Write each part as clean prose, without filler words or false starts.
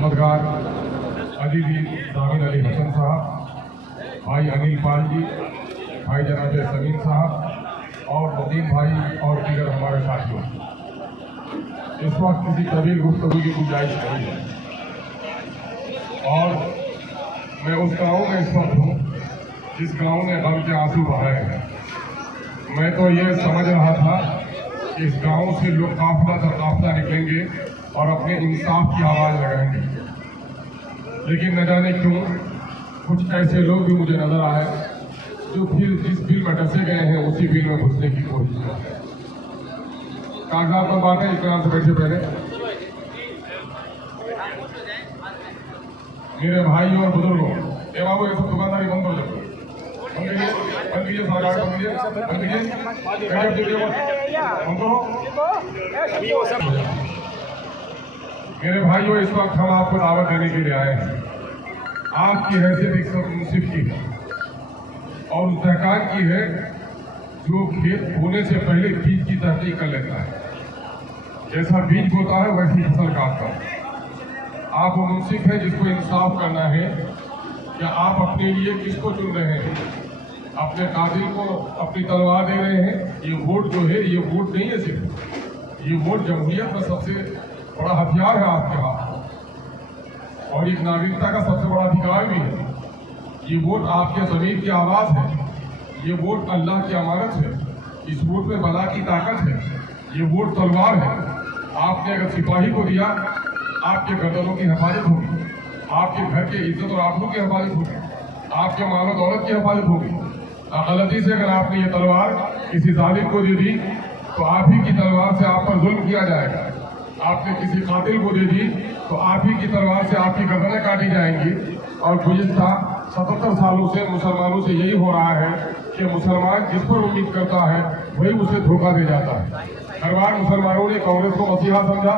खिदमतगार अजीजी दामिन अली हसन साहब, भाई अनिल पाल जी, भाई जनाब समीन साहब और नदीम भाई और दीगर हमारे साथियों, इस वक्त किसी तवील गुफ्तगू की गुंजाइश नहीं है और मैं उस गाँव में इस वक्त हूँ जिस गाँव ने गम के आंसू बहाए हैं। मैं तो ये समझ रहा था कि इस गाँव से लोग काफिला दर काफिला निकलेंगे और अपने इंसाफ की आवाज़ लगाएंगे, लेकिन न जाने क्यों कुछ ऐसे लोग भी मुझे नजर आए जो फिर जिस बिल में डसे गए हैं उसी बिल में घुसने की कोशिश करते हैं। कागजात पर बातें इकराम से बैठे पहले मेरे भाई और बुजुर्गों, ए बाबू ये सब दुकानदारी बंद हो जाए, बंद कीजिए सारा बंद कीजिए मेरे भाइयों, इस वक्त हम आपको दावत देने के लिए आए हैं। आपकी हैसियत एक सब मुंसिफ की है और उस तहकाक की है जो खेत बोने से पहले बीज की तहकीक कर लेता है। जैसा बीज बोता है वैसी फसल काटता है। आप वो मुंसिफ है जिसको इंसाफ करना है कि आप अपने लिए किसको चुन रहे हैं। अपने कातिल को अपनी तलवार दे रहे हैं। ये वोट जो है, ये वोट नहीं है सिर्फ, ये वोट जमहूरियत में सबसे बड़ा हथियार है आपके हाथ और एक नागरिकता का सबसे बड़ा अधिकार भी है। ये वोट आपके ज़मीर की आवाज़ है, ये वोट अल्लाह की अमानत है, इस वोट में बला की ताकत है, ये वोट तलवार है। आपने अगर सिपाही को दिया, आपके गर्दनों की हिफाजत होगी, आपके घर के इज्जत और आबरू की हिफाजत होगी, आपके माल दौलत की हिफाजत होगी। गलती से अगर आपने ये तलवार किसी जालिम को दे दी तो आप ही की तलवार से आप पर जुल्म किया जाएगा। आपने किसी कातिल को दे दी तो आप ही की तलवार से आपकी गर्दनें काटी जाएंगी। और गुज़िश्ता 77 सालों से मुसलमानों से यही हो रहा है कि मुसलमान जिस पर उम्मीद करता है वही उसे धोखा दे जाता है। हर बार मुसलमानों ने कांग्रेस को मसीहा समझा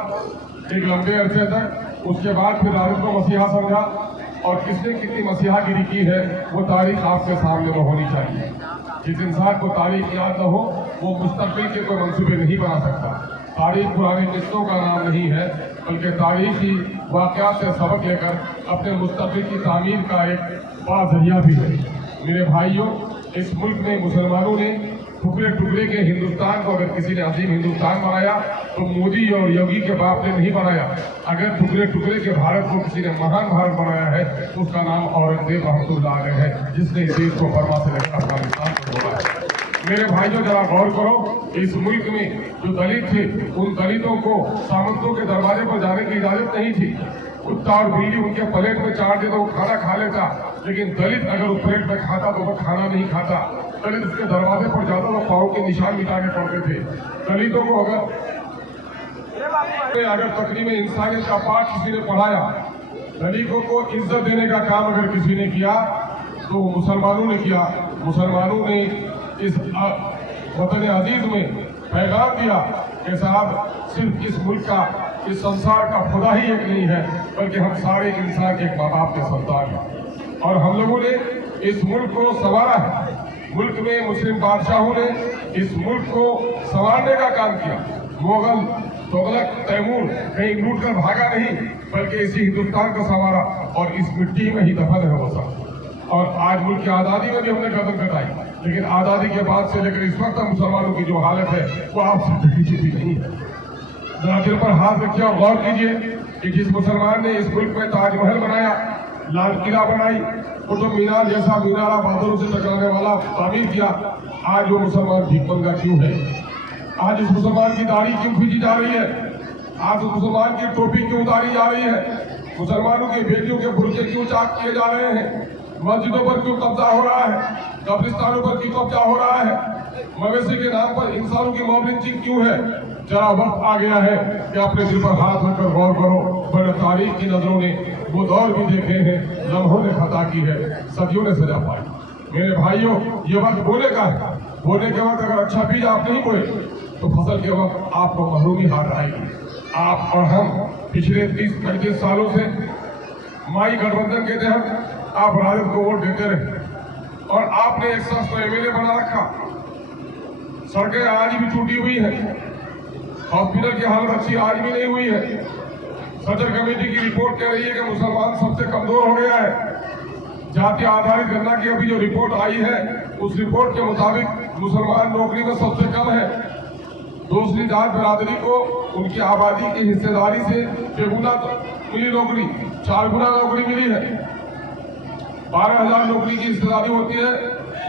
एक लंबे अरसे तक, उसके बाद फिर राजद को मसीहा समझा और किसने कितनी मसीहागिरी की है वो तारीख आपके सामने में होनी चाहिए। जिस इंसान को तारीख याद न हो वो मुस्तकबिल के कोई मंसूबे नहीं बना सकता। तारीख पुरानी किस्तों का नाम नहीं है बल्कि तारीखी वाक़यात से सबक लेकर अपने मुस्तकबिल की तामीर का एक बड़ा जरिया भी है। मेरे भाइयों, इस मुल्क में मुसलमानों ने टुकड़े टुकड़े के हिंदुस्तान को अगर किसी ने अजीम हिंदुस्तान बनाया तो मोदी और योगी के बाप ने नहीं बनाया। अगर टुकड़े टुकड़े के भारत को किसी ने महान भारत बनाया है तो उसका नाम औरंगजेब रहमतुल्लाह अलैह है, जिसने इस देश को बर्मा से लेकर अफगानिस्तान को जोड़ा है। मेरे भाइयों, जरा गौर करो, इस मुल्क में जो दलित थे उन दलितों को सामंतों के दरवाजे पर जाने की इजाजत नहीं थी। कुत्ता और बिल्ली उनके प्लेट में चाट दे तो वो खाना खा लेता, लेकिन दलित अगर उस प्लेट में खाता तो वो खाना नहीं खाता। दलित उसके दरवाजे पर जाता तो पाँव के निशान मिटाने पड़ते थे। दलितों को अगर तकरीब इंसानियत का पाठ किसी ने पढ़ाया, दलितों को इज्जत देने का काम अगर किसी ने किया तो मुसलमानों ने किया। मुसलमानों ने इस वतन अजीज में पैगाम दिया कि साहब सिर्फ इस मुल्क का, इस संसार का खुदा ही एक नहीं है बल्कि हम सारे इंसान के एक माँ बाप के संतान हैं। और हम लोगों ने इस मुल्क को संवारा है। मुल्क में मुस्लिम बादशाहों ने इस मुल्क को संवारने का काम किया। मुगल, तुगलक, तैमूर कहीं लूट कर भागा नहीं बल्कि इसी हिंदुस्तान को संवारा और इस मिट्टी में ही दफन है वो सब। और आज मुल्क की आज़ादी में भी हमने कदम कटाई, लेकिन आज़ादी के बाद से लेकर इस वक्त मुसलमानों की जो हालत है वो आपसे ढकी छुपी नहीं है। जरा दिल पर हाथ रखिए और गौर कीजिए कि जिस मुसलमान ने इस मुल्क में ताजमहल बनाया, लाल किला बनाई, कुतुब मीनार जैसा मीनारा बादलों से टकराने वाला तामीर किया, आज वो मुसलमान भीखमंगा क्यों है? आज उस मुसलमान की दाढ़ी क्यों खींची जा रही है? आज उस मुसलमान की टोपी क्यों उतारी जा रही है? मुसलमानों की बेटियों के बुर्के क्यों चाक किए जा रहे हैं? मस्जिदों पर क्यों कब्जा हो रहा है? कब्रिस्तानों पर क्यों कब्जा हो रहा है? मवेशी के नाम पर इंसानों की मॉब लिंचिंग क्यों है? जरा वक्त आ गया है कि अपने दिल पर हाथ रखकर गौर करो। बड़े तारीख की नजरों ने वो दौर भी देखे हैं, लम्हों ने खता की है, सदियों ने सजा पाई। मेरे भाइयों, ये वक्त बोले का है। बोने के वक्त अगर अच्छा बीज आप नहीं बोए तो फसल के वक्त आपको महरूमी हाथ आएगी। आप और हम पिछले 30-35 सालों से माई गठबंधन के तहत आप राजद को वोट देते रहे और आपने एक शख्स को एमएलए बना रखा। सड़कें आज भी टूटी हुई है, हॉस्पिटल की हालत अच्छी आज भी नहीं हुई है, सदर कमेटी की रिपोर्ट कह रही है कि मुसलमान सबसे कमजोर हो गया है। जाति आधारित गणना की अभी जो रिपोर्ट आई है उस रिपोर्ट के मुताबिक मुसलमान नौकरी में सबसे कम है। दूसरी जात बिरादरी को उनकी आबादी की हिस्सेदारी से बेगुना मिली नौकरी, 4 गुना नौकरी मिली है। 12,000 नौकरी की हिस्सेदारी होती है,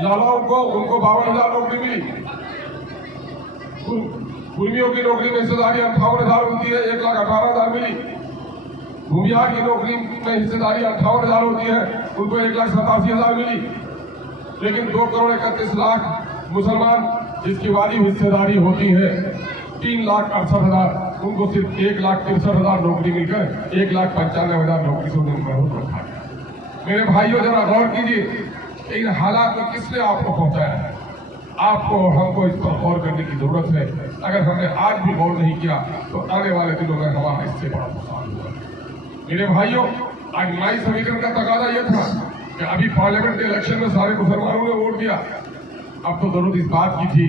लालाओं को उनको 52,000 नौकरी मिली। कुर्मियों की नौकरी में हिस्सेदारी 58,000 होती है, 1,18,000 मिली। भूमियार की नौकरी में हिस्सेदारी 58,000 होती है, उनको 1,87,000 मिली। लेकिन 2,31,00,000 मुसलमान जिसकी वाजिब हिस्सेदारी होती है 3,68,000, उनको सिर्फ 1,63,000 नौकरी मिलकर 1,95,000 नौकरी से उन्हें महसूस रखा है। मेरे भाइयों जरा गौर कीजिए इन हालात में किसने आपको पहुंचाया है। आपको हमको इस पर गौर करने की जरूरत है। अगर हमने आज भी गौर नहीं किया तो आने वाले दिनों में हमारा इससे बड़ा नुकसान होगा। मेरे भाइयों, आज न्याय समीकरण का तकाजा यह था कि अभी पार्लियामेंट के इलेक्शन में सारे मुसलमानों ने वोट दिया। अब तो जरूरत इस बात की थी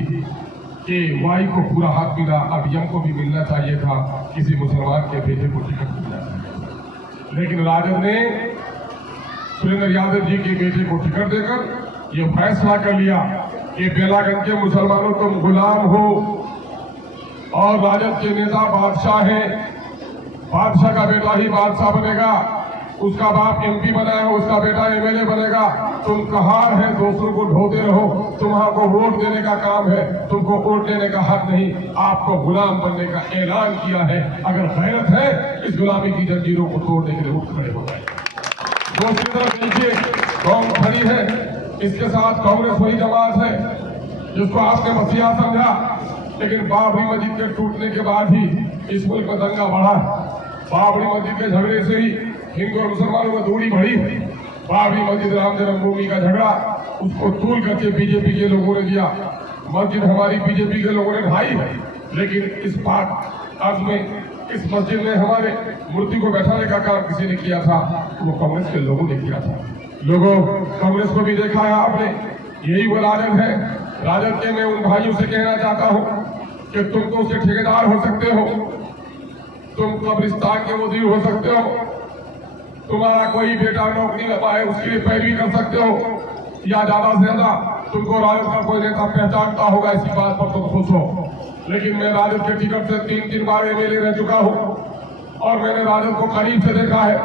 कि वाई को पूरा हक मिला, अब यम को भी मिलना चाहिए था, किसी मुसलमान के बेटे को टिकट मिलना चाहिए। लेकिन राजद ने सुरेंद्र यादव जी के बेटे को टिकट देकर यह फैसला कर लिया कि बेलागंज के मुसलमानों तुम गुलाम हो और राजद के नेता बादशाह हैं, बादशाह का बेटा ही बादशाह बनेगा, उसका बाप एमपी बना है, उसका बेटा एमएलए बनेगा। तुम कहार है, दूसरों को ढोते रहो, तुम्हारा वोट देने का काम है, तुमको वोट देने का हक नहीं। आपको गुलाम बनने का ऐलान किया है। अगर गैरत है इस गुलामी की जंजीरों को तोड़ने के लिए उठ खड़े हो गए। दूसरी तरफ देखिए कांग्रेस खड़ी है, इसके साथ कांग्रेस वही जमात है जिसको आपने मसीहा समझा, लेकिन बाबरी मस्जिद के टूटने के बाद ही इस मुल्क में दंगा बढ़ा। बाबरी मस्जिद के झगड़े से ही हिंदू और मुसलमानों में दूरी बढ़ी। बाबरी मस्जिद राम जन्मभूमि का झगड़ा, उसको तूल करके बीजेपी के लोगों ने दिया। मस्जिद हमारी बीजेपी के लोगों ने ढाई है, लेकिन इस पाक अर्ज में इस मस्जिद में हमारे मूर्ति को बैठाने का काम किसी ने किया था, वो कांग्रेस के लोगों ने किया था। लोगों कांग्रेस को भी देखा है आपने, यही वो राजद है। राजद के मैं उन भाइयों से कहना चाहता हूँ कि तुम तो उसके ठेकेदार हो सकते हो, तुम कब्रिस्तान के मुदीर हो सकते हो, तुम्हारा कोई बेटा नौकरी न पाए उसके लिए पैरवी कर सकते हो, या ज्यादा से ज्यादा तुमको राजद का कोई नेता पहचानता होगा, इसी बात पर तुम खुश हो। लेकिन मैं राजद के टिकट से 3 बार एमएलए रह चुका हूँ और मैंने राजद को करीब से देखा है।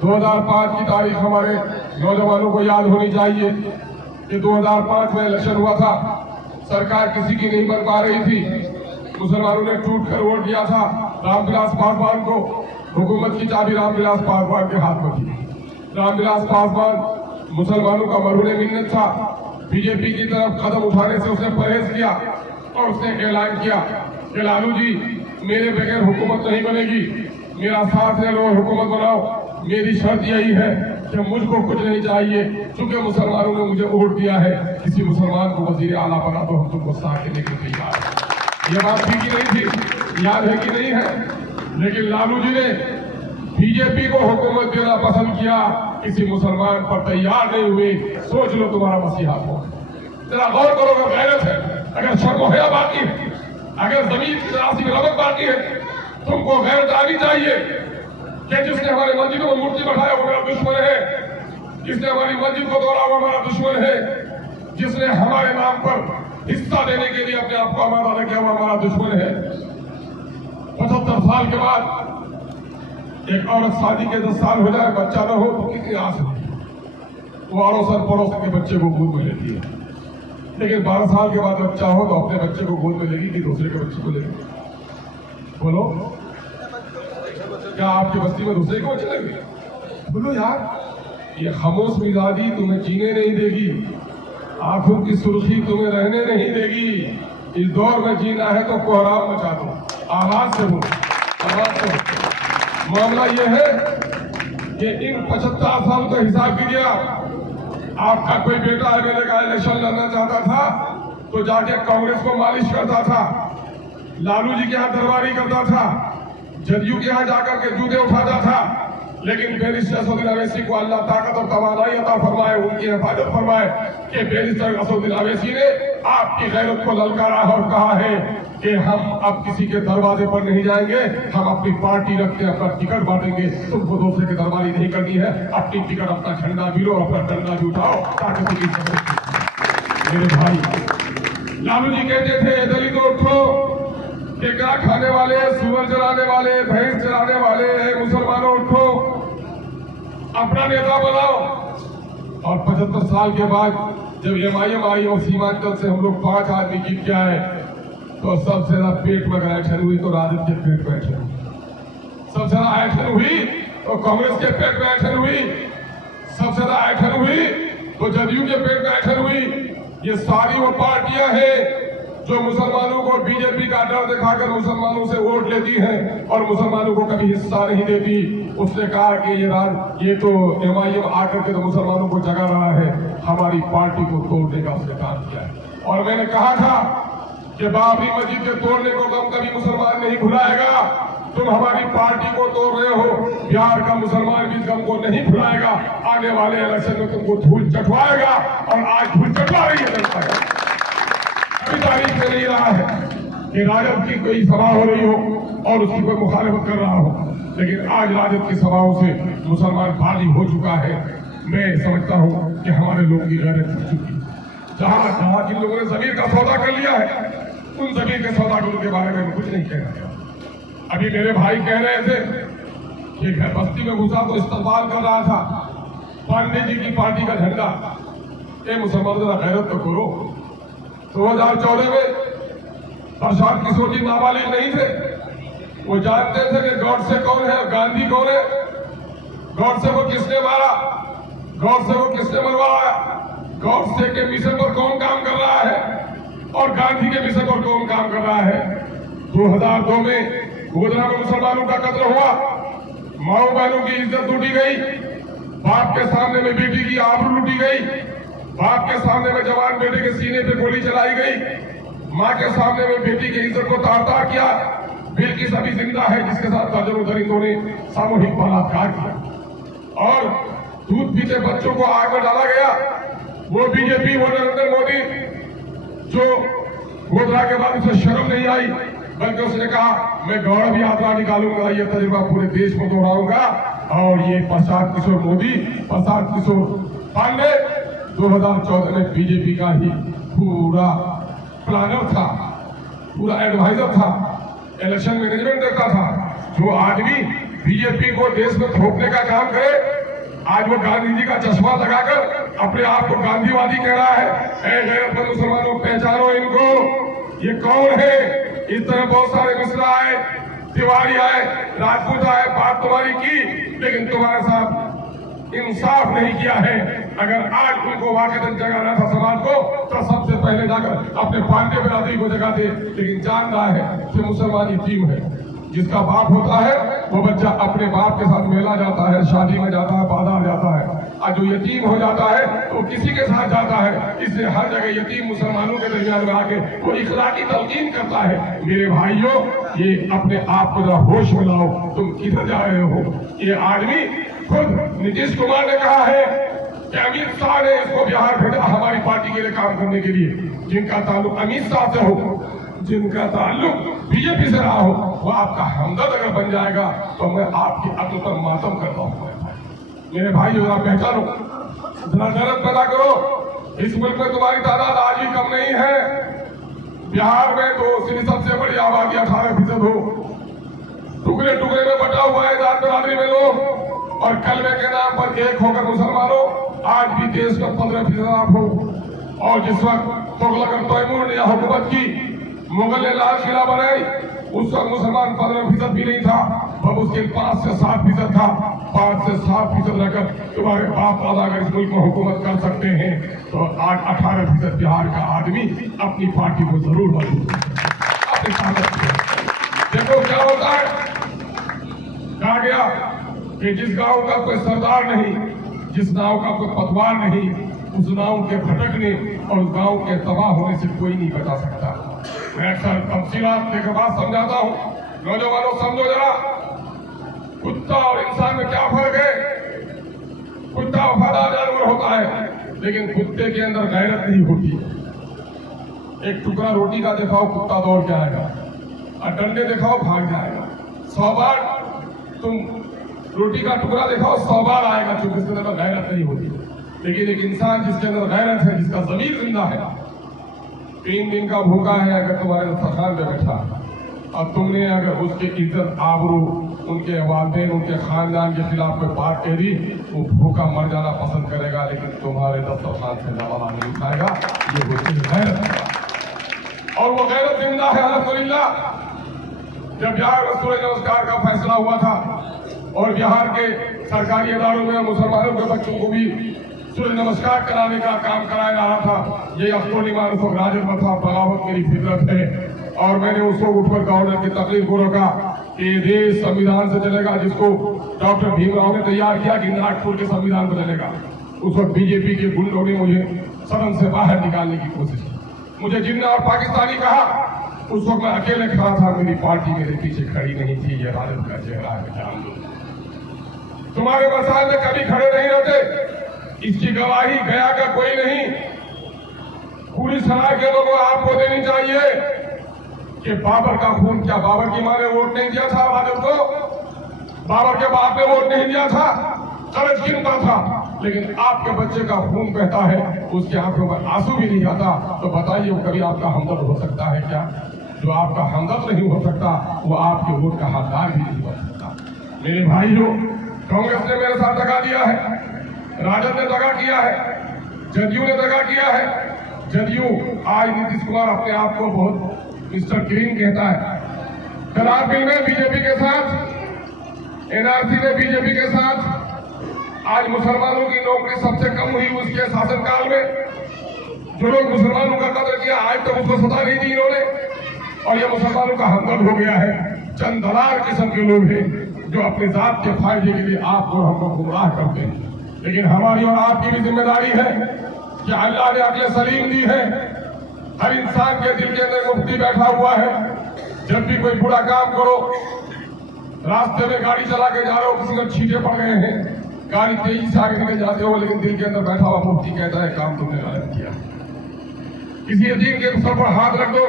2005 की तारीख हमारे नौजवानों को याद होनी चाहिए कि 2005 में इलेक्शन हुआ था, सरकार किसी की नहीं बन पा रही थी। मुसलमानों ने टूट कर वोट दिया था रामविलास पासवान को। हुकूमत की चाबी रामविलास पासवान के हाथ में थी। रामविलास पासवान मुसलमानों का मरहूम मिन्नत था। बीजेपी की तरफ कदम उठाने से उसने परहेज किया और उसने ऐलान किया कि लालू जी मेरे बगैर हुकूमत नहीं बनेगी, मेरा साथ है, लो हुकूमत बनाओ। मेरी शर्त यही है कि मुझको कुछ नहीं चाहिए, क्योंकि मुसलमानों ने मुझे वोट दिया है, किसी मुसलमान को वजीर आला बना तो हम तुमको साथ देने के लिए तैयार हैं। ये बात थी कि नहीं थी, याद है कि नहीं है? लेकिन लालू जी ने बीजेपी को हुकूमत देना पसंद किया, किसी मुसलमान पर तैयार नहीं हुए। सोच लो तुम्हारा मसीहा कौन है, जरा गौर करो। अगर गैरत है, अगर शर्म हया बाकी है, अगर जमीन की तरासी में रमक बाकी है, तुमको गैरत आनी चाहिए कि जिसने हमारे मस्जिद में मूर्ति बैठाया वो मेरा दुश्मन है, जिसने हमारी मस्जिद को तोड़ा वो हमारा दुश्मन है, जिसने हमारे नाम पर हिस्सा देने के लिए अपने आप को आमादा किया हुआ हमारा दुश्मन है। 75 साल के बाद एक औरत शादी के 10 साल हो जाए, बच्चा न हो तो कितनी आस है, वो अड़ोसन पड़ोसन के बच्चे को गोद में लेती है। लेकिन 12 साल के बाद बच्चा हो तो अपने बच्चे को गोद में लेगी कि दूसरे के बच्चे को लेगी? बोलो, क्या आपकी बस्ती में दूसरे को बच्चे लेंगे? बोलो यार, ये खामोश मिजाजी तुम्हें जीने नहीं देगी, आंखों की सुर्खी तुम्हें रहने नहीं देगी। इस दौर में जीना है तो कोहराम मचा दो, आवाज से बोलो, आवाज से बोलो। मामला यह है कि इन 75 साल का हिसाब कीजिए। आपका कोई बेटा एमएलए का इलेक्शन लड़ना चाहता था तो जाके कांग्रेस को मालिश करता था, लालू जी के यहाँ दरबारी करता था, जदयू के यहाँ जाकर के जूते उठाता था, लेकिन बैरिस्टर असदुद्दीन अवैसी को अल्लाह ताकत और तवानाई अता फरमाए, उनकी हिफाजत फरमाए कि बैरिस्टर असदुद्दीन अवैसी ने आपकी गैरत को ललकारा और कहा है कि हम अब किसी के दरवाजे पर नहीं जाएंगे, हम अपनी पार्टी रखते अपना टिकट बांटेंगे, तुमको दूसरे की दरबारी नहीं करनी है, अपनी टिकट अपना झंडा भी लो, अपना डंडा भी उठाओ ताकत की। मेरे भाई लालू जी कहते थे दलितों उठो, टेकरा खाने वाले, सूअर चराने वाले, भैंस चराने वाले, मुसलमानों उठो, अपना नेता बनाओ। और 75 साल के बाद जब MIM आई और सीमांचल से हम लोग 5 आदमी जीत के आए तो सबसे ज्यादा पेट में ऐठन हुई तो राजद के पेट में ऐठन हुई, सबसे ज्यादा ऐठन हुई तो कांग्रेस के पेट में ऐठन हुई, सबसे ज्यादा ऐठन हुई तो जदयू के पेट में ऐठन हुई। ये सारी वो पार्टियां हैं जो मुसलमानों को बीजेपी का डर दिखाकर मुसलमानों से वोट लेती हैं और मुसलमानों को कभी हिस्सा नहीं देती। उसने कहा कि ये तो MIM आकर के तो मुसलमानों को जगा रहा है, हमारी पार्टी को तोड़ने का उसने काम किया है। और मैंने कहा था कि बाबरी मस्जिद के तोड़ने को हम कभी मुसलमान नहीं भुलाएगा, तुम हमारी पार्टी को तोड़ रहे हो, बिहार का मुसलमान भी तुमको नहीं भुलाएगा, आने वाले इलेक्शन में तुमको धूल चटवाएगा। और आज धूल चटवा रही है जनता का। अभी तारीख में नहीं रहा है कि राजद की कोई सभा हो रही हो और उसकी कोई मुखालिफत कर रहा हो, लेकिन आज राजद की सभाओं से मुसलमान खाली हो चुका है। मैं समझता हूँ कि हमारे लोगों की गैरत हो चुकी है। जहाँ जिन लोगों ने जमीन का सौदा कर लिया है उन जमीन के सौदागरों के बारे में कुछ नहीं कहना। अभी मेरे भाई कह रहे थे कि घर बस्ती में घुसा तो इस्तेमाल कर रहा था पांडे जी की पार्टी का झंडा। ये मुसलमान जरा गैरत तो करो। 2014 में प्रशांत किशोर जी नाबालिग नहीं थे, वो जानते थे कि गॉडसे कौन है, गांधी कौन है, गॉडसे को किसने मारा, गॉडसे को किसने मरवाया, गॉडसे के मिशन पर कौन काम कर रहा है और गांधी के मिशन पर कौन काम कर रहा है। 2002 में गोधरा में मुसलमानों का कत्ल हुआ, माओ बहनों की इज्जत लूटी गई, बाप के सामने में बेटी की आबरू लूटी गई, बाप के सामने में जवान बेटे के सीने पे गोली चलाई गई, माँ के सामने में बेटी की इज्जत को तार-तार किया। बिल्किस अभी जिंदा है जिसके साथ दर्जनों दरिंदों ने सामूहिक बलात्कार किया और दूध पीते बच्चों को आग में डाला गया। वो बीजेपी, वो नरेंद्र मोदी जो गोधरा के बाद उसे शर्म नहीं आई, बल्कि उसने कहा मैं गौरव यात्रा निकालूंगा, ये तजुर्बा पूरे देश में दोहराऊंगा। और ये प्रशांत किशोर मोदी, प्रशांत किशोर पांडे 2014 में बीजेपी का ही पूरा प्लानर था, पूरा एडवाइजर था, इलेक्शन मैनेजमेंट करता था। जो आदमी बीजेपी को देश में थोपने का काम करे, आज वो गांधी जी का चश्मा लगाकर अपने आप को गांधीवादी कह रहा है। ऐ गैरतमंद मुसलमानों, पहचानो इनको, ये कौन है। इस तरह बहुत सारे मिश्रा आए, तिवारी आए, राजपूत आए, बात तुम्हारी की, लेकिन तुम्हारे साथ इंसाफ नहीं किया है। अगर आज उनको वाकई जगाना था समाज को तो सबसे पहले जाकर अपने पांडे बिरादरी को जगाते। लेकिन जान रहा है कि मुसलमान यतीम है, जिसका बाप होता है वो बच्चा अपने बाप के साथ मेला जाता है, शादी में जाता है, बाजार जाता है। और जो यतीम हो जाता है तो किसी के साथ जाता है। इसलिए हर जगह यतीम मुसलमानों के दरमियान में आके वो इखलाकी तलकीन करता है। मेरे भाइयों, ये अपने आप को जरा होश में लाओ, तुम किधर जा रहे हो। ये आदमी खुद नीतीश कुमार ने कहा है कि अमित शाह ने इसको बिहार भेजा हमारी पार्टी के लिए काम करने के लिए। जिनका ताल्लुक अमित शाह से हो, जिनका ताल्लुक बीजेपी से रहा हो, वो आपका हमदर्द अगर बन जाएगा तो मैं आपकी अक्ल पर मातम करता हूँ। मेरे भाई जरा पहचानो, जरा गलत पैदा करो। इस मुल्क में तुम्हारी तादाद आज भी कम नहीं है। बिहार में तो सबसे बड़ी आबादी 18% हो, टुकड़े टुकड़े में बटा हुआ है जात बिरादरी में लोग, और कलमे के नाम पर एक होकर मुसलमानों आज भी देश में 15% आप हो। और जिस वक्त तुगलक और तैमूर ने हुकूमत की, मुगल ने लाल किला बनाई, उस वक्त मुसलमान 15% भी नहीं था, अब उसके 5 से 7% था। 5 से 7% रहकर तुम्हारे बाप दादा अगर इस मुल्क में हुकूमत कर सकते हैं तो आज 18% बिहार का आदमी अपनी पार्टी को जरूर मजबूत अपनी ताकत। देखो क्या होता है, कहा गया कि जिस गांव का कोई सरदार नहीं, जिस गांव का कोई पतवार नहीं, उस गांव के भटकने और उस गांव के तबाह होने से कोई नहीं बचा सकता। मैं अक्सर तफसीलात के बाद समझाता हूँ। नौजवानों समझो जरा, कुत्ता और इंसान में क्या फर्क है। वफादार जानवर होता है, लेकिन कुत्ते के अंदर गैरत नहीं होती। एक टुकड़ा रोटी का दिखाओ, कुत्ता दौड़ के आएगा, और डंडे दिखाओ, भाग जाएगा। 100 बार तुम रोटी का टुकड़ा दिखाओ, 100 बार आएगा, क्योंकि इसके अंदर गैरत नहीं होती। लेकिन एक इंसान जिसके अंदर गैरत है, जिसका ज़मीर जिंदा है, 3 दिन का भूखा है, अगर तुम्हारे दस्तरखान पे बैठा और तुमने अगर उसकी इज्जत, आबरू, उनके वालिदैन, उनके खानदान के खिलाफ कोई बात कह दी, वो भूखा मर जाना पसंद करेगा, लेकिन तुम्हारे दस्तरखान से जमाना नहीं उठाएगा। ये उसकी गैरत है, और वो गैरत जिंदा है अल्हम्दुलिल्लाह। जब बिहार में सूर्य नमस्कार का फैसला हुआ था और बिहार के सरकारी इदारों में मुसलमानों के बच्चों को भी सूर्य नमस्कार कराने का काम कराया जा रहा था, ये अफ्सोस मानस और राजद था, बगावत मेरी फितरत है। और मैंने उसको उठकर गवर्नर की तकलीफ को रोका कि ये देश संविधान से चलेगा, जिसको डॉक्टर भीमराव ने तैयार किया कि नागपुर के संविधान पर चलेगा। उस वक्त बीजेपी के गुंडों ने मुझे सदन से बाहर निकालने की कोशिश की, मुझे जिन्ना और पाकिस्तानी कहा। उस वक्त मैं अकेले खड़ा था, मेरी पार्टी मेरे पीछे खड़ी नहीं थी। ये राजद का चेहरा है, जान लो। तुम्हारे मसाल में कभी खड़े नहीं रहते, इसकी गवाही गया का कोई नहीं। पूरी सराय के लोगों आपको देनी चाहिए कि बाबर का खून, क्या बाबर की मां ने वोट नहीं दिया था राजद को? बाबर के बाप ने वोट नहीं दिया था, कर्ज गिनता था, लेकिन आपके बच्चे का खून बहता है, उसकी आंखों में आंसू भी नहीं आता। तो बताइए, वो कभी आपका हमदर्द हो सकता है क्या? जो आपका हमदर्द नहीं हो सकता, वो आपके वोट का हकदार भी नहीं हो सकता। मेरे भाइयों, कांग्रेस ने मेरे साथ दगा दिया है, राजद ने दगा किया है, जदयू ने दगा किया है। जदयू आज नीतीश कुमार अपने आप को बहुत मिस्टर ग्रीन कहता है। तलाक बिल में बीजेपी के साथ, एनआरसी में बीजेपी के साथ, आज मुसलमानों की नौकरी सबसे कम हुई उसके शासनकाल में। जो लोग मुसलमानों का कत्ल किया, आज तक उसको सजा नहीं दी इन्होंने, और ये मुसलमानों का हमदर्द हो गया है। चंद दलाल किस्म के लोग हैं जो अपने जात के फायदे के लिए आपको हमको गुमराह करते हैं। लेकिन हमारी और आपकी भी जिम्मेदारी है कि अल्लाह ने अक्ल सलीम दी है। हर इंसान के दिल के अंदर मुफ्ती बैठा हुआ है। जब भी कोई बुरा काम करो, रास्ते में गाड़ी चला के जा रहे हो, किसी को छींटे पड़ गए हैं, गाड़ी तेजी से आगे निकल जाते हो, लेकिन दिल के अंदर बैठा हुआ मुफ्ती कहता है काम तुमने गलत किया। किसी यतीम के सर पर हाथ रख दो,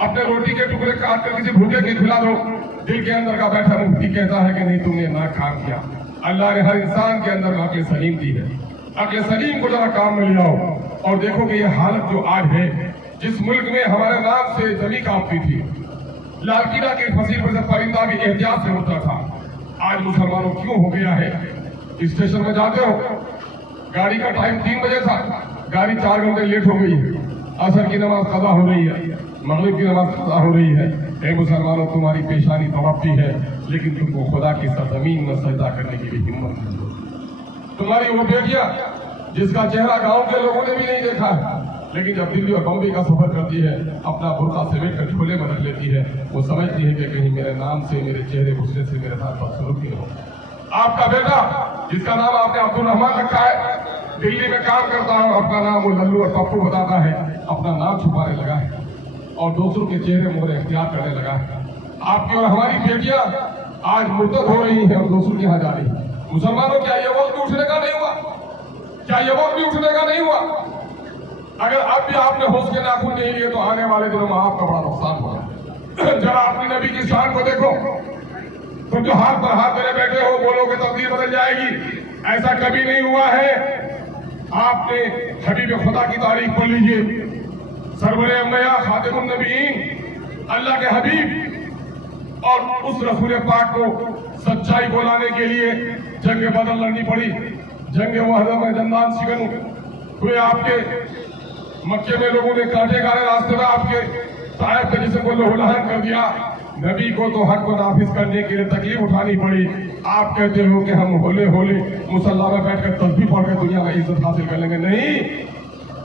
अपने रोटी के टुकड़े काट कर किसी भूखे के खिला दो, दिल के अंदर का बैठा मुफ्ती कहता है कि नहीं तुमने ना काम किया। अल्लाह ने हर इंसान के अंदर अक्ल सलीम दी है। अक्ल सलीम को जरा काम में ले आओ और देखो कि ये हालत जो आज है, जिस मुल्क में हमारे नाम से जमीन कांपती थी, लाल किला के फसील पर से परिंदा भी एहतियात से उड़ता था, आज मुसलमानों क्यों हो गया है? स्टेशन में जाते हो, गाड़ी का टाइम 3 बजे था, गाड़ी 4 घंटे लेट हो गई है, असर की नमाज कज़ा हो रही है, मगरिब की नमाज कज़ा हो रही है। ए मुसलमानों, तुम्हारी पेशानी तड़पती है, लेकिन तुमको खुदा की सरजमीन में सजदा करने की भी हिम्मत नहीं है। तुम्हारी वो बेटियां जिसका चेहरा गांव के लोगों ने भी नहीं देखा है, लेकिन जब दिल्ली और बम्बई का सफर करती है, अपना बुर्का समेट कर झोले में रख लेती है, वो समझती है कि कहीं मेरे नाम से, मेरे चेहरे घुसने से मेरे साथ बदसलूकी हो। आपका बेटा जिसका नाम आपने अब्दुल रहमान रखा है, दिल्ली में काम करता है, अपना नाम वो लल्लू और पप्पू बताता है, अपना नाम छुपाने लगा है और दूसरों के चेहरे मोहरे इख्तियार करने लगा है। आपकी और हमारी बेटियां आज मुर्तद हो रही हैं और दूसरों के यहाँ जा रही है। मुसलमानों, क्या ये वक्त भी उठने का नहीं हुआ? क्या ये वक्त भी उठने का नहीं हुआ? अगर अब भी आपने होश के नाखून नहीं लिए तो आने वाले दिनों में आपका बड़ा नुकसान होगा। जरा अपनी नबी की शान को देखो। तुम जो हाथ पर हाथ मेरे बैठे हो, बोलो कि तकदीर बदल जाएगी, ऐसा कभी नहीं हुआ है। आपने हबीब खुदा की तारीफ पढ़ लीजिए, सरवरे अम्बिया खातिमुन नबीयीन, अल्लाह के हबीब, और उस रसूल पाक को सच्चाई को लाने के लिए जंग बदल लड़नी पड़ी। जंग वहदत में जन्नात शिकन हुए। आपके मक्के में लोगों ने कांटे काटे रास्ते में आपके साहब के जिस्म को लोहलान कर दिया। नबी को तो हक को नाफिज करने के लिए तकलीफ उठानी पड़ी। आप कहते हो कि हम होले होले मुसल्ला में बैठकर तस्बीह पढ़कर दुनिया में इज्जत हासिल कर लेंगे। नहीं,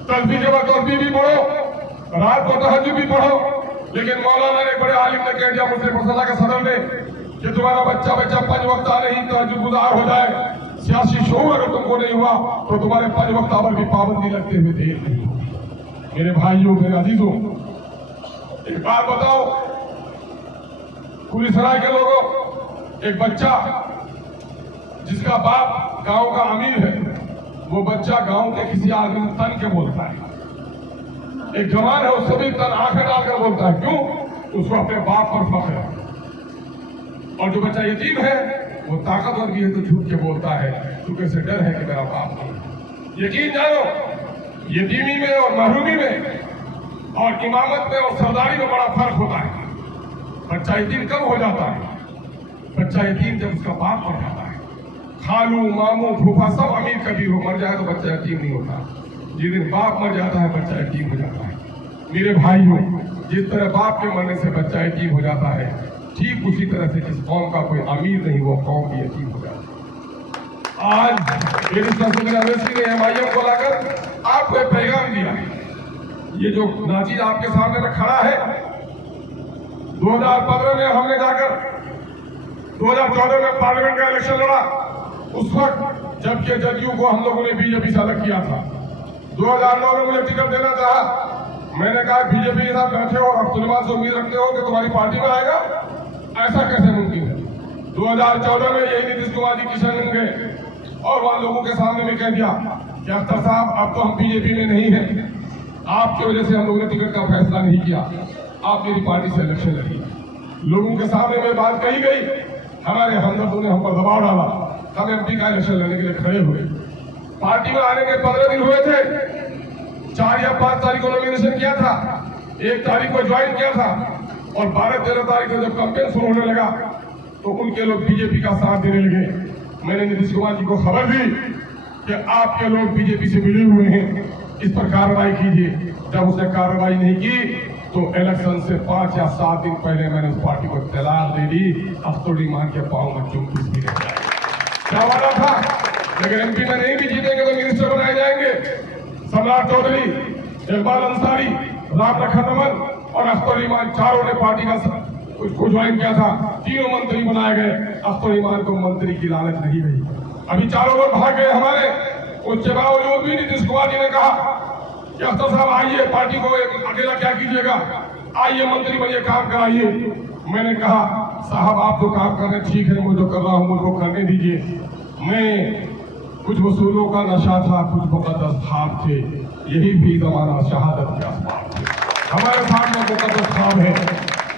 तस्बीह के बाद तस्बीह भी पढ़ो, रात को तहज्जुद भी पढ़ो। लेकिन मौलाना ने, बड़े आलिम ने कह दिया, मुस्लिम फसला के सदर ने, कि तुम्हारा बच्चा 5 वक्त नहीं तहज्जुद गुजार हो जाए, सियासी शऊर अगर तुमको नहीं हुआ तो तुम्हारे 5 वक्त पर भी पाबंदी लगते हुए देर नहीं। मेरे भाइयों, मेरे अजीजों, एक बात बताओ, पुलिस सराय के लोगों, एक बच्चा जिसका बाप गांव का अमीर है, वो बच्चा गांव के किसी आदमी तन के बोलता है, एक जवान है उससे भी तन आंखें डालकर बोलता है। क्यों? उसको अपने बाप पर फख्र है। और जो बच्चा यतीम है वो ताकतवर भी है तो झूठ के बोलता है, क्योंकि उसे डर है कि मेरा बाप नहीं। यकीन जानो, यतीमी में और महरूमी में और इमामत में और सरदारी में बड़ा फर्क होता है। बच्चा यतीम कब हो जाता है? बच्चा यतीम जब उसका बाप मर जाता है। खालू मामू फूफा सब अमीर कबीर हो, मर जाए तो बच्चा यतीम नहीं होता। जिस दिन बाप मर जाता है बच्चा यतीम हो जाता है। मेरे भाइयों, जिस तरह बाप के मरने से बच्चा यतीम हो जाता है, ठीक उसी तरह से जिस कौम का कोई अमीर नहीं वो कौम भी यतीम हो जाता है। आज मेरी संसद ने MIM को लाकर आपको एक पैगाम दिया। ये जो नाचीज आपके सामने में खड़ा है, 2015 में हमने जाकर 2014 में पार्लियामेंट का इलेक्शन लड़ा। उस वक्त जबकि जदयू को हम लोगों ने बीजेपी से अलग किया था। 2009 में मुझे टिकट देना चाहा। मैंने कहा बीजेपी के साथ बैठे हो और अब सुलेमान से उम्मीद रखते हो कि तुम्हारी पार्टी में आएगा, ऐसा कैसे मुमकिन है? 2014 में यही नीतीश कुमार जी किशनगंज गए और वहां लोगों के सामने में कह दिया कि अख्तर साहब अब तो हम बीजेपी में नहीं है, आपकी वजह से हम लोगों ने टिकट का फैसला नहीं किया, आप मेरी पार्टी से इलेक्शन लड़ी। लोगों के सामने में बात कही गई, हमारे हमदर्दों ने हम पर दबाव डाला, हम MP का इलेक्शन लड़ने के लिए खड़े हुए। पार्टी में आने के 15 दिन हुए थे, 4 या 5 तारीख को नॉमिनेशन किया था, 1 तारीख को ज्वाइन किया था और 12-13 तारीख को जब कैंपेन शुरू होने लगा तो उनके लोग बीजेपी का साथ देने लगे। मैंने नीतीश कुमार जी को खबर दी कि आपके लोग बीजेपी से मिले हुए हैं, इस पर कार्रवाई कीजिए। जब उसने कार्रवाई नहीं की तो इलेक्शन से 5 या 7 दिन पहले मैंने उस पार्टी को तलाक दे दी। अख्तर ईमान के पाँव में चुम्बी भी नहीं जाए। क्या वादा था? लेकिन MP में नहीं भी जीतेंगे तो मिनिस्टर बनाए जाएंगे। सम्राट चौधरी, इकबाल अंसारी, राम रमन और अख्तर ईमान चारों ने पार्टी का उसको ज्वाइन किया था। तीनों मंत्री बनाए गए। अख्तर ईमान को मंत्री की लालच नहीं गई। अभी चारों लोग भाग गए हमारे। उसके बावजूद भी नीतीश कुमार जी ने कहा कि अख्तर साहब आइए, पार्टी को अकेला क्या कीजिएगा, आइए मंत्री बनिए, काम कराइए। मैंने कहा साहब आप तो काम कर रहे ठीक है, मैं जो कर रहा हूँ मुझको करने दीजिए। मैं कुछ वसूलों का नशा था, कुछ मुकद्दस ख्वाब थे, यही भी जमाना शहादत के असबाब थे। हमारे सामने मुकद्दस ख्वाब है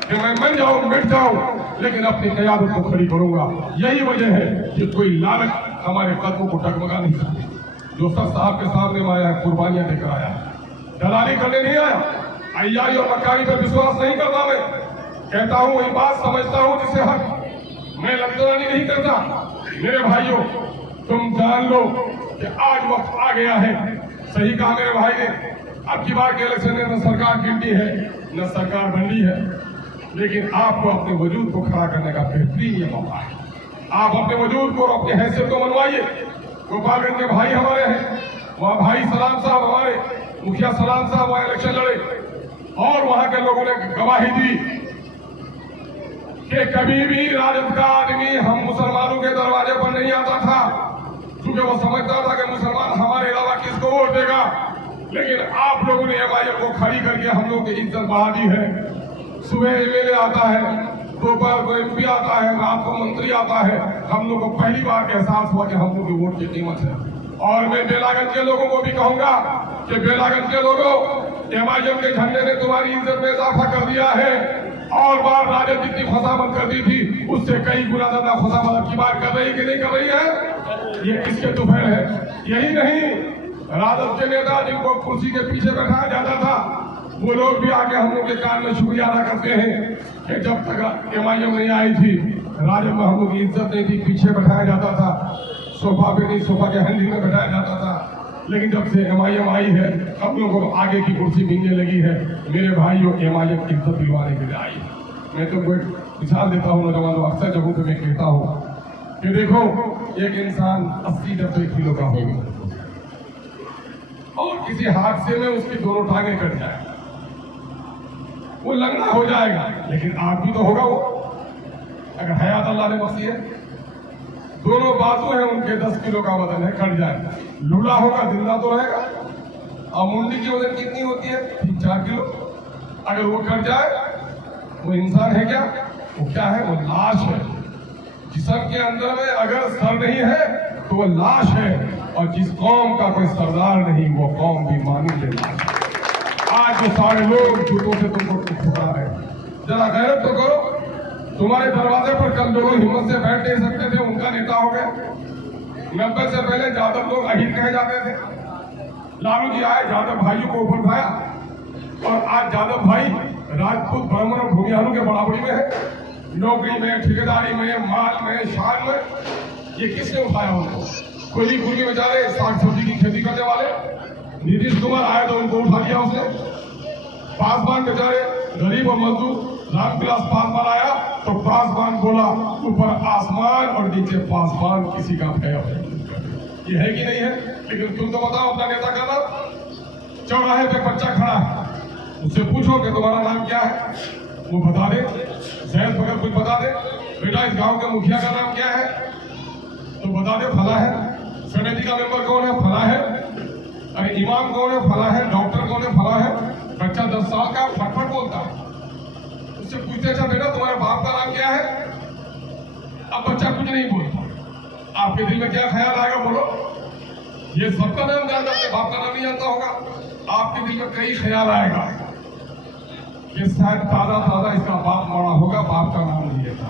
कि मैं मर जाऊं, मिट जाऊं, लेकिन अपनी क़यादत को खड़ी करूंगा। यही वजह है कि कोई लालच हमारे कदमों को डगमगा नहीं सकती। जो सर साहब के सामने में आया, कुर्बानियां देकर आया, दलाली करने नहीं आया। अय्यारी और मक्कारी पर विश्वास नहीं करता। मैं कहता हूं, वही बात समझता हूं जिसे हक, मैं लंतरानी नहीं करता। मेरे भाइयों, तुम जान लो कि आज वक्त आ गया है। सही कहा मेरे भाई ने, अब की बार के इलेक्शन में न सरकार गिरती है न सरकार बनती है, लेकिन आपको अपने वजूद को खड़ा करने का बेहतरीन ये मौका है। आप अपने वजूद को और अपनी हैसियत को मनवाइए। गोपालगंज के भाई हमारे हैं, वहाँ भाई सलाम साहब हमारे मुखिया सलाम साहब वहाँ इलेक्शन लड़े और वहाँ के लोगों ने गवाही दी कि कभी भी राजद का आदमी हम मुसलमानों के दरवाजे पर नहीं आता था, क्योंकि वो समझता था कि मुसलमान हमारे अलावा किसको वोट देगा। लेकिन आप लोगों ने MIM को खड़ी करके हम लोग की इज्जत बढ़ा दी है। सुबह MLA आता है, दोपहर को MP आता है, रात को मंत्री आता है। हम लोग को पहली बार एहसास हुआ कि हम लोग की वोट की कीमत है। और मैं बेलागंज के लोगों को भी कहूंगा कि बेलागंज के लोगों, MIM के झंडे ने तुम्हारी इज्जत में इजाफा कर दिया है। और बार राजद जितनी फसामत कर दी थी उससे कई गुना ज्यादा फसामत की बात कर रही कि नहीं कर रही है? ये किसके तुफैल है? यही नहीं, राजद के नेता जिनको कुर्सी के पीछे बैठाया जाता था, वो लोग भी आके हम लोग के कान में शुक्रिया अदा करते हैं कि जब तक MIM नहीं आई थी राजद में हम लोग की इज्जत नहीं थी, पीछे बैठाया जाता था, सोफा पे नहीं सोफा के हैंडल में बैठाया जाता था। लेकिन जब से MIM आई है हम लोगों को आगे की कुर्सी मिलने लगी है। मेरे भाइयों, MIM की इज्जत दिलवाने के लिए आई है। मैं तुमको एक मिसाल देता हूँ नौजवानों, अक्सर जगहों पे मैं कहता हूँ कि देखो एक इंसान 80-90 किलो का होगा और किसी हादसे में उसकी दोनों टांगें कट जाए, वो लंगड़ा हो जाएगा, लेकिन आदमी तो होगा वो, अगर हयात अल्लाह ने बख्शी है। दोनों बाजू हैं उनके, 10 किलो का वजन है, कट जाए, लूला होगा, जिंदा तो रहेगा। और मुंडी की वजन कितनी होती है? 3-4 किलो। अगर वो कट जाए वो इंसान है क्या? वो क्या है? वो लाश है। जिस्म के अंदर में अगर सर नहीं है तो वो लाश है, और जिस कौम का कोई सरदार नहीं वो कौम भी मानी ले लाश है। आज जो सारे लोग जूतों से तुमको ठुकरा रहे हैं, जरा गैरत तो करो। तुम्हारे दरवाजे पर कल लोग हिम्मत से बैठ नहीं सकते थे, उनका नेता हो गया। 90 से पहले यादव लोग अहिर कहे जाते थे। लालू जी आए, यादव भाइयों को ऊपर उठाया, और आज यादव भाई राजपूत, ब्राह्मण और भूमिहारों के बराबरी में है, नौकरी में, ठेकेदारी में, माल में, शान में। ये किसने उठाया उनको? कोई कुली बेचारे साग सब्जी की खेती करने वाले, नीतीश कुमार आए तो उनको उठा लिया उसने। पासवान बेचारे गरीब और मजदूर, रामविलास पासवान आया तो पासवान बोला ऊपर आसमान और नीचे पासवान, किसी का भय ये है कि नहीं है? लेकिन तुम तो बताओ अपना नेता का नाम। चौराहे पे बच्चा खड़ा है, उससे पूछो कि तुम्हारा नाम क्या है, वो बता दे। जैद बगैर कुछ बता दे, बेटा इस गांव के मुखिया का नाम क्या है, तो बता दे फला है। समिति का मेंबर कौन है, फला है। अरे इमाम कौन है, फला है। डॉक्टर कौन है, फला है। बच्चा 10 साल का फटफट बोलता है, उससे पूछते अच्छा बेटा तुम्हारे बाप का नाम क्या है। अब बच्चा कुछ नहीं बोलता, आपके दिल में क्या ख्याल आएगा बोलो? ये सबका नाम जानता, अपने बाप का नाम नहीं जानता होगा। आपके दिल में कई ख्याल आएगा कि शायद ताजा इसका बाप मरा होगा, बाप का नाम नहीं लेता।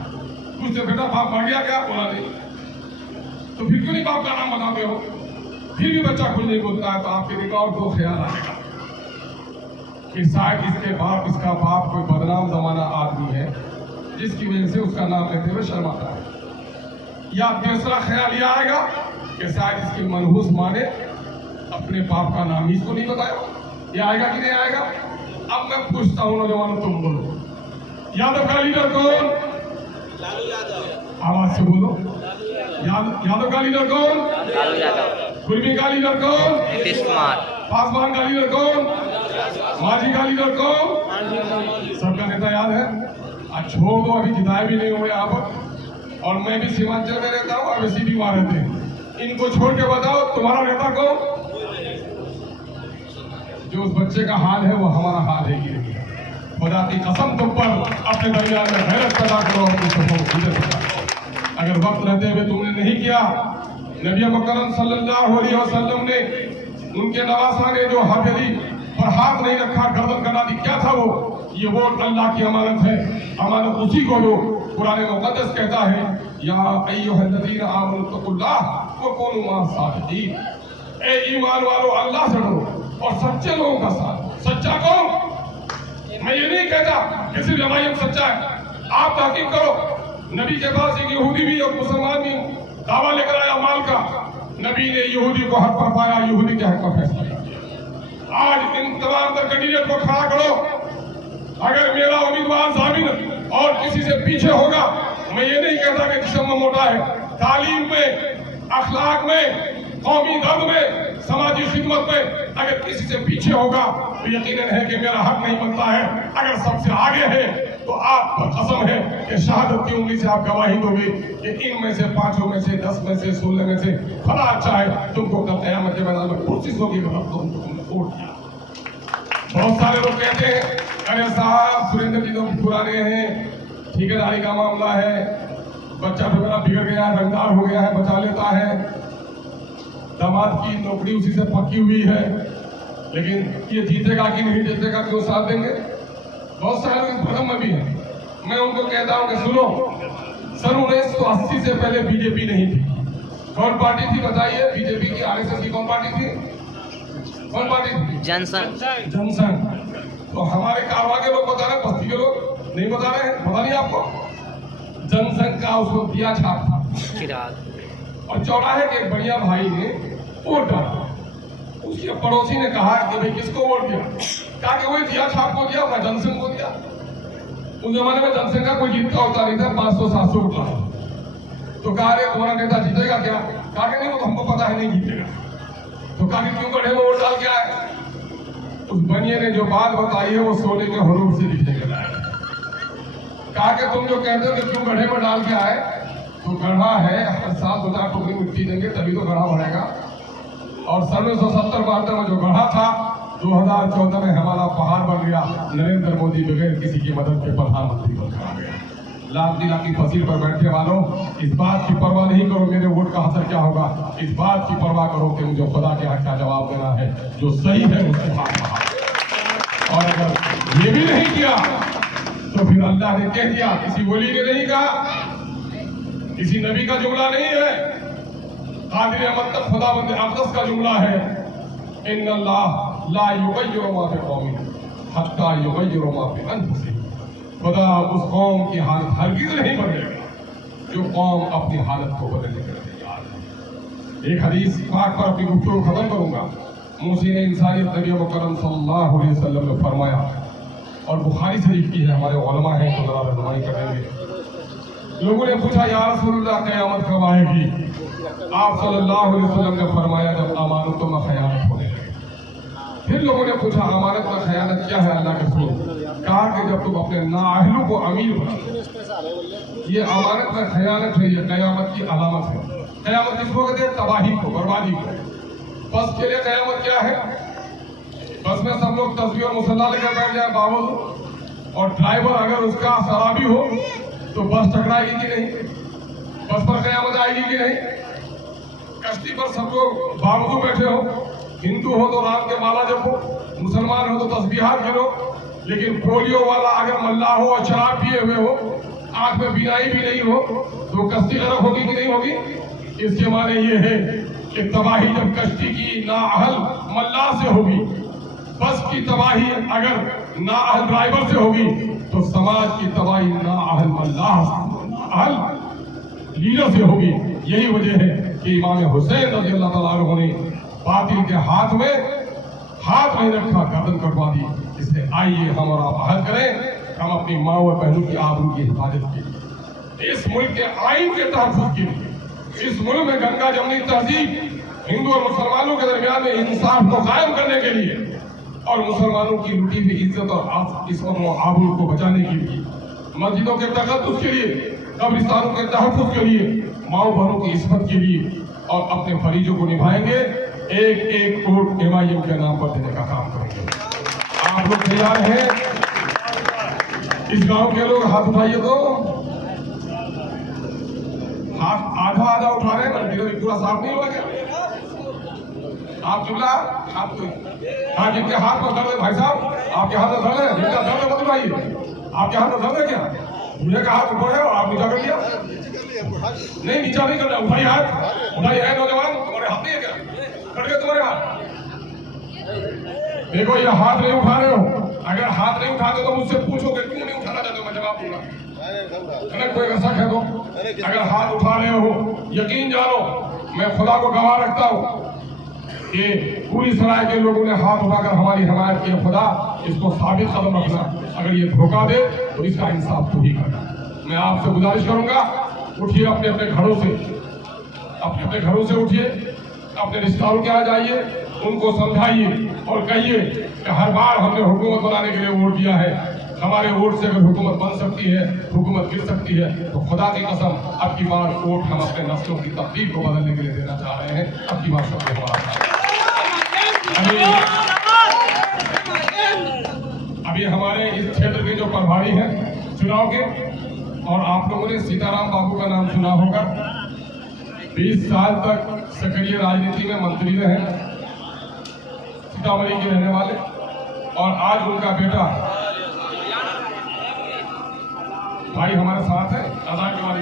पूछते बेटा बाप मर गया क्या, बोला नहीं। तो फिर क्यों नहीं बाप का नाम बताते हो? फिर भी बच्चा कुछ नहीं बोलता है, तो आपके दिल में और दो ख्याल आएगा कि शायद इसका बाप कोई बदनाम जमाना आदमी है, जिसकी वजह से उसका नाम लेते हुए शर्माता है। या तीसरा ख्याल यह आएगा कि शायद इसकी मनहूस माँ ने अपने बाप का नाम ही इसको नहीं बताया। ये आएगा कि नहीं आएगा? अब मैं पूछता हूँ नौजवानों, तुम बोलो, यादव का लीडर कौन? लालू यादव। आवाज से बोलो, यादव का लीडर कौन? लालू यादव। कुर्मी का लीडर कौन? नीतीश कुमार। पासवान का लीडर कौन? मांझी का लीडर कौन? सबका नेता याद है। आज छोड़ दो, अभी जिताए भी नहीं हुए यहाँ पर, और मैं भी सीमांचल में रहता हूँ, अभी भी वहां रहते हैं। इनको छोड़ के बताओ तुम्हारा नेता कौन? जो उस बच्चे का हाल है वो हमारा हाल है कि नहीं? खुदा की कसम तुम पर अपने दरमियान में गैरत पैदा करो, अगर वक्त रहते हुए तुमने नहीं किया। नबी मुकर्रम सल्लल्लाहु अलैहि वसल्लम ने, उनके नवासा ने जो हथेली पर हाथ नहीं रखा, गर्दन कटा दी, क्या था वो? ये वोट अल्लाह की अमानत है, अमानत उसी को दो। कुरान मुक़द्दस कहता है या अय्युहल्लज़ीना आमनू तक़ुल्लाह व कूनू मअस सादिक़ीन, ए ईमान वालों अल्लाह से डरो और सच्चे लोगों का साथ। सच्चा कौन? मैं ये नहीं कहता कि सिर्फ जमायत सच्चा है, आप तहकीक करो। नबी के पास एक यहूदी भी और मुसलमान भी दावा लेकर आया माल का, नबी ने यहूदी को हक पर पाया, यहूदी के हक का फैसला किया। आज इन तमाम तर कैंडिडेट को खड़ा करो। अगर मेरा उम्मीदवार जामिन और किसी से पीछे होगा, मैं ये नहीं कहता कि जिस्म मोटा है, तालीम में, अखलाक में, कौमी दर्द में, समाजी खिदमत में अगर किसी से पीछे होगा तो यकीनन है कि मेरा हक नहीं बनता है। अगर सबसे आगे है तो आप पर कसम है कि शहादत की उंगली से आप गवाही दोगे कि इनमें से 5 में से 10 में से 16 में से फला अच्छा है, तुमको कल क़यामत के मैदान में कोशिश होगी तुमने वोट किया। बहुत सारे लोग कहते हैं अरे साहब सुरेंद्र जी तो पुराने हैं, ठेकेदारी का मामला है, बच्चा तो मेरा बिगड़ गया है, रंगदार हो गया है, बचा लेता है, दामाद की नौकरी उसी से पक्की हुई है, लेकिन ये जीतेगा कि नहीं जीतेगा, क्यों साथ देंगे? बहुत सारे लोग इस भ्रम में भी हैं। मैं उनको कहता हूं कि सुनो, सन 1980 से पहले बीजेपी नहीं थी। कौन पार्टी थी बताइए? बीजेपी की, आरएसएस की कौन पार्टी थी? कौन पार्टी थी? जनसंघ। तो हमारे कारवा के लोग बता रहे, बस्ती के लोग नहीं बता रहे हैं, पता नहीं आपको? जनसंघ का उसको दिया छाप था, और चौराहे के एक बढ़िया भाई ने वोट डाला। उसके पड़ोसी ने कहा कि भाई किसको वोट दिया? कहा कि वही दिया छाप को दिया, मैं जनसंघ को दिया। उस जमाने में जनसंघ का कोई जीत का होता नहीं था, 500-700 वोट था। तो कहा रे तुम्हारा नेता जीतेगा क्या? कहा कि नहीं, वो हमको पता है नहीं जीतेगा। तो कहा कि क्यों गड्ढे में वोट डाल के आए? उस बनिए ने जो बात बताई है वो सोने के हरूफ से लिखे गया है। कहा कि तुम जो कहते हो कि क्यों गड्ढे में डाल के आए, तो गढ़ा है, हर साल 2000 टोकरी मिट्टी देंगे तभी तो गढ़ा बढ़ेगा। और 1970-72 में जो गढ़ा था, 2014 में हमारा पहाड़ बन गया। नरेंद्र मोदी बगैर किसी की मदद के प्रधानमंत्री बनकर आ गया। लाल किला की फसील पर बैठे वालों, इस बात की परवाह नहीं करो मेरे वोट का असर क्या होगा, इस बात की परवाह करो कि मुझे खुदा के हक का जवाब देना है, जो सही है उसके हाथ में। और अगर ये भी नहीं किया तो फिर अल्लाह ने कह दिया, किसी वली ने नहीं कहा, किसी नबी का जुमला नहीं है, कादिर अहमद तक खुदाबंद अक़दस का जुमला है, इन्नल्लाह ला युगय्यिरु मा बिक़ौमिन हत्ता युगय्यिरु मा बिअनफुसिहिम। खुदा उस कौम की हालत हरगिज़ नहीं बदलेगा जो कौम अपनी हालत को बदलने के लिए तैयार है। एक हदीस पाक पर अपनी गुफ्तगू खत्म करूंगा। मुहसिन इंसानियत नबी मुकर्रम सल्लल्लाहु अलैहि वसल्लम ने फरमाया, और बुखारी शरीफ की है, हमारे उलमा हैं तो जरा रहनुमाई करेंगे। लोगों ने पूछा, या रसूलल्लाह क़यामत कब आएगी? आप सल्लल्लाहु अलैहि वसल्लम ने फरमाया, जब अमानतों में खयानत होने लगे। फिर लोगों ने पूछा, अमानत में खयानत क्या है अल्लाह के रसूल? कहा कि जब तुम अपने नाअहलों को अमीर बनाओ। ये अमानत में खयानत है, ये कयामत की अलामत है। कयामत किसको कहते हैं? तबाही को, बर्बादी को। बस के लिए कयामत क्या है? बस में सब लोग तस्बीह और मुसल्ला लेकर बैठ जाए बावजूद, और ड्राइवर अगर उसका शराबी हो तो बस टकराएगी कि नहीं? बस पर कयामत आएगी कि नहीं? कश्ती पर सब लोग बावजूद बैठे हो, हिंदू हो तो राम के माला जपो, मुसलमान हो तो तस्बीहात गिनो, लेकिन पोलियो वाला अगर मल्ला हो और शराब पिए हुए हो, आंख में बीनाई भी नहीं हो, तो कश्ती गरक होगी कि नहीं होगी? इसके माने ये है कि तबाही जब कश्ती की नाअहल मल्ला से होगी, बस की तबाही अगर नाअहल ड्राइवर से होगी, तो समाज की तबाही नाअहल मल्ला नाअहल लीडर से होगी। यही वजह है कि इमाम हुसैन रज़ियल्लाहु तआला अन्हु ने बातिल के हाथ नहीं रखा, गर्दन कटवा दी। इसलिए आइए हम और आप अहद करें, हम अपनी माँ और बहनों की आबरू की हिफाजत के लिए, इस मुल्क के आइन के तहफ़्फ़ुज़ के लिए, इस मुल्क में गंगा जमनी तहजीब, हिंदू और मुसलमानों के दरमियान में इंसाफ को कायम करने के लिए, और मुसलमानों की लुटी हुई इज्जत और इस्मत और आबरू को बचाने के लिए, मस्जिदों के तक़द्दुस के लिए, कब्रिस्तानों के तहफ़्फ़ुज़ के लिए, माँ बहनों की इस्मत के लिए, और अपने फरीजों को निभाएंगे। एक एक वोट MIM के नाम पर देने का काम करेंगे। आप लोग तैयार हैं? इस गांव के लोग हाथ उठाइए तो। हाथ आधा उठा रहे हैं, इधर पूरा साफ नहीं हुआ क्या? आप चुगला हाथ तो, हाँ, जिनके हाथ में दर्द है भाई साहब, आपके हाथ में दर्द है, जिनका दर्द है मत उठाइए। आपके हाथ में दर्द है क्या? मुझे का हाथ ऊपर है और आप नीचा कर लिया? नहीं, नीचा नहीं करना, उठाइए हाथ, उठाइए। है नौजवान, तुम्हारे हाथ नहीं है क्या? कट गए तुम्हारे हाथ? देखो, ये हाथ नहीं उठा रहे हो। अगर हाथ नहीं उठाते तो मुझसे पूछोगे क्यों नहीं उठाना चाहते हो, मैं जवाब दूंगा। कोई ऐसा कह दो, अगर हाथ उठा रहे हो, यकीन जानो मैं खुदा को गवाह रखता हूँ कि पूरी सराय के लोगों ने हाथ उठाकर हमारी हिमायत की। खुदा इसको साबित कदम रखना, अगर ये धोखा दे तो इसका इंसाफ तू ही करना। मैं आपसे गुजारिश करूंगा, उठिए, अपने अपने घरों से उठिए, अपने रिश्तेदारों के यहाँ जाइए, उनको समझाइए और कहिए कि हर बार हमने हुकूमत बनाने के लिए वोट दिया है, हमारे वोट से अगर हुकूमत बन सकती है, हुकूमत गिर सकती है, तो खुदा की कसम अब की बार वोट हम अपने नस्लों की तब्दील को बदलने के लिए देना चाह रहे हैं। अब की बार सबके अभी हमारे इस क्षेत्र के जो प्रभारी हैं चुनाव के, और आप लोगों ने सीताराम बाबू का नाम सुना होगा, 20 साल तक सक्रिय राजनीति में मंत्री रहे, सीतामढ़ी के रहने वाले, और आज उनका बेटा भाई हमारे साथ है, अदा के वाले